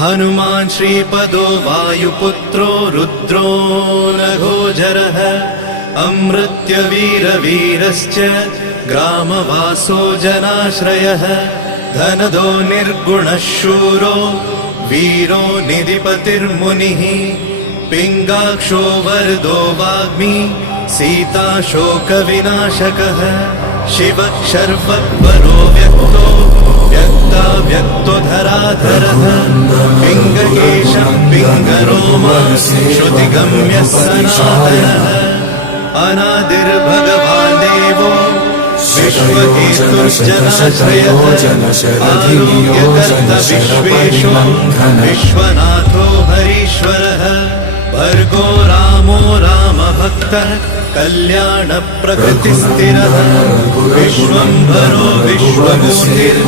हनुमान् श्रीपदो वायुपुत्रो रुद्रो नघोजरः अमृत्यवीरवीरश्च ग्रामवासो जनाश्रयः धनदो निर्गुणः शूरो वीरो निधिपतिर्मुनिः पिङ्गाक्षो वरदो वाग्मी सीताशोकविनाशकः शिवः शर्वद्वरो व्यक्तो व्यक्तो धराधरः पिङ्गकेशं पिङ्गरोमा श्रुतिगम्यः सनातनः अनादिर्भगवान् देवो विश्वहेतुर्जनाश्रयः आरोग्यकर्ता विश्वेषु विश्वनाथो हरीश्वरः भर्गो रामो रामभक्तः कल्याणप्रकृतिस्थिरः विश्वम्भरो विश्वमूर्तिर्